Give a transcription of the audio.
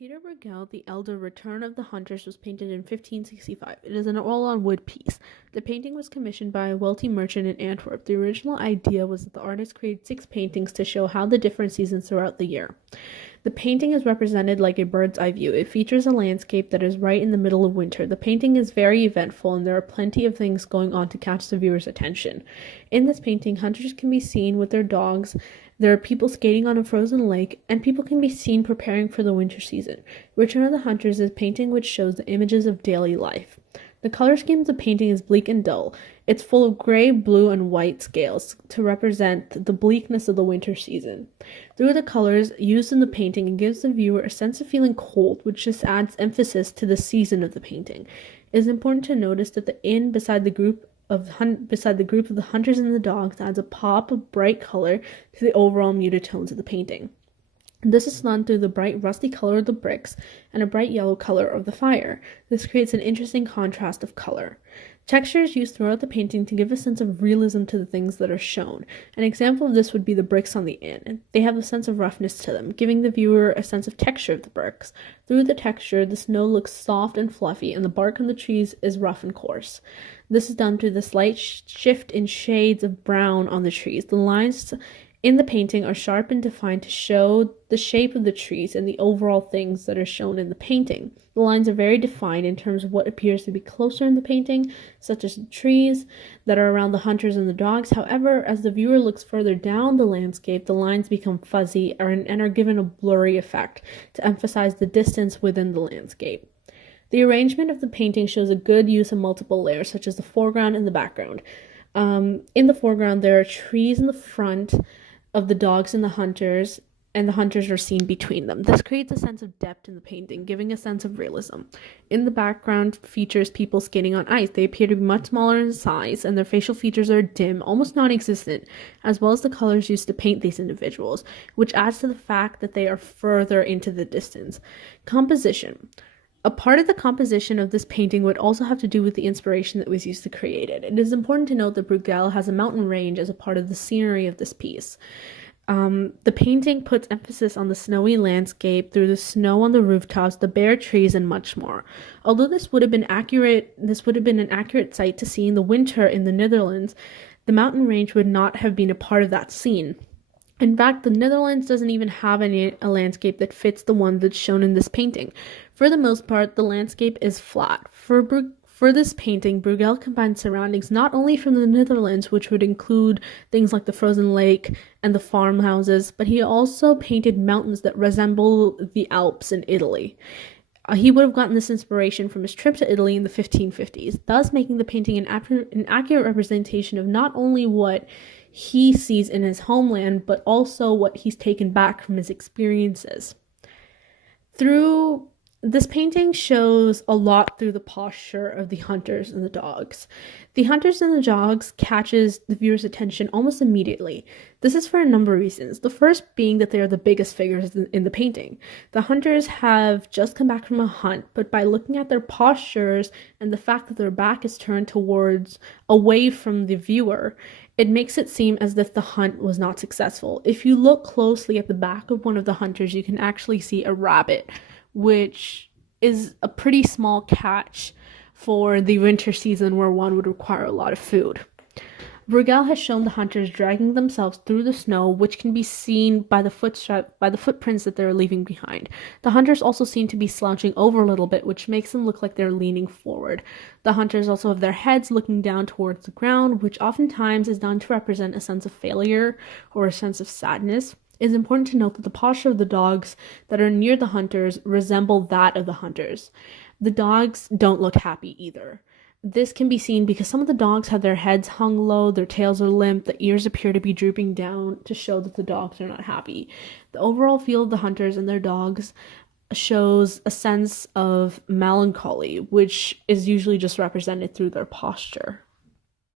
Peter Bruegel the Elder Return of the Hunters was painted in 1565. It is an all-on wood piece. The painting was commissioned by a wealthy merchant in Antwerp. The original idea was that the artist created 6 paintings to show how the different seasons throughout the year. The painting is represented like a bird's eye view. It features a landscape that is right in the middle of winter. The painting is very eventful and there are plenty of things going on to catch the viewer's attention. In this painting, hunters can be seen with their dogs. There are people skating on a frozen lake, and people can be seen preparing for the winter season. Return of the Hunters is a painting which shows the images of daily life. The color scheme of the painting is bleak and dull. It's full of gray, blue, and white scales to represent the bleakness of the winter season. Through the colors used in the painting, it gives the viewer a sense of feeling cold, which just adds emphasis to the season of the painting. It is important to notice that the inn beside the group of the hunters and the dogs adds a pop of bright color to the overall muted tones of the painting. This is done through the bright rusty color of the bricks and a bright yellow color of the fire. This creates an interesting contrast of color. Texture is used throughout the painting to give a sense of realism to the things that are shown. An example of this would be the bricks on the inn. They have a sense of roughness to them, giving the viewer a sense of texture of the bricks. Through the texture, the snow looks soft and fluffy, and the bark on the trees is rough and coarse. This is done through the slight shift in shades of brown on the trees. The lines in the painting are sharp and defined to show the shape of the trees and the overall things that are shown in the painting. The lines are very defined in terms of what appears to be closer in the painting, such as the trees that are around the hunters and the dogs. However, as the viewer looks further down the landscape, the lines become fuzzy and are given a blurry effect to emphasize the distance within the landscape. The arrangement of the painting shows a good use of multiple layers, such as the foreground and the background. In the foreground, there are trees in the front of the dogs and the hunters are seen between them. This creates a sense of depth in the painting, giving a sense of realism. In the background features people skating on ice. They appear to be much smaller in size, and their facial features are dim, almost non-existent, as well as the colors used to paint these individuals, which adds to the fact that they are further into the distance. Composition. A part of the composition of this painting would also have to do with the inspiration that was used to create it. It is important to note that Bruegel has a mountain range as a part of the scenery of this piece. The painting puts emphasis on the snowy landscape through the snow on the rooftops, the bare trees, and much more. Although this would have been an accurate sight to see in the winter in the Netherlands, the mountain range would not have been a part of that scene. In fact, the Netherlands doesn't even have a landscape that fits the one that's shown in this painting. For the most part, the landscape is flat. For this painting, Bruegel combined surroundings not only from the Netherlands, which would include things like the frozen lake and the farmhouses, but he also painted mountains that resemble the Alps in Italy. He would have gotten this inspiration from his trip to Italy in the 1550s, thus making the painting an accurate representation of not only what he sees in his homeland, but also what he's taken back from his experiences. This painting shows a lot through the posture of the hunters and the dogs. The hunters and the dogs catches the viewer's attention almost immediately. This is for a number of reasons. The first being that they are the biggest figures in the painting. The hunters have just come back from a hunt, but by looking at their postures and the fact that their back is turned away from the viewer, it makes it seem as if the hunt was not successful. If you look closely at the back of one of the hunters, you can actually see a rabbit, which is a pretty small catch for the winter season where one would require a lot of food. Bruegel has shown the hunters dragging themselves through the snow, which can be seen by the footprints that they're leaving behind. The hunters also seem to be slouching over a little bit, which makes them look like they're leaning forward. The hunters also have their heads looking down towards the ground, which oftentimes is done to represent a sense of failure or a sense of sadness. It is important to note that the posture of the dogs that are near the hunters resemble that of the hunters. The dogs don't look happy either. This can be seen because some of the dogs have their heads hung low, their tails are limp, the ears appear to be drooping down to show that the dogs are not happy. The overall feel of the hunters and their dogs shows a sense of melancholy, which is usually just represented through their posture.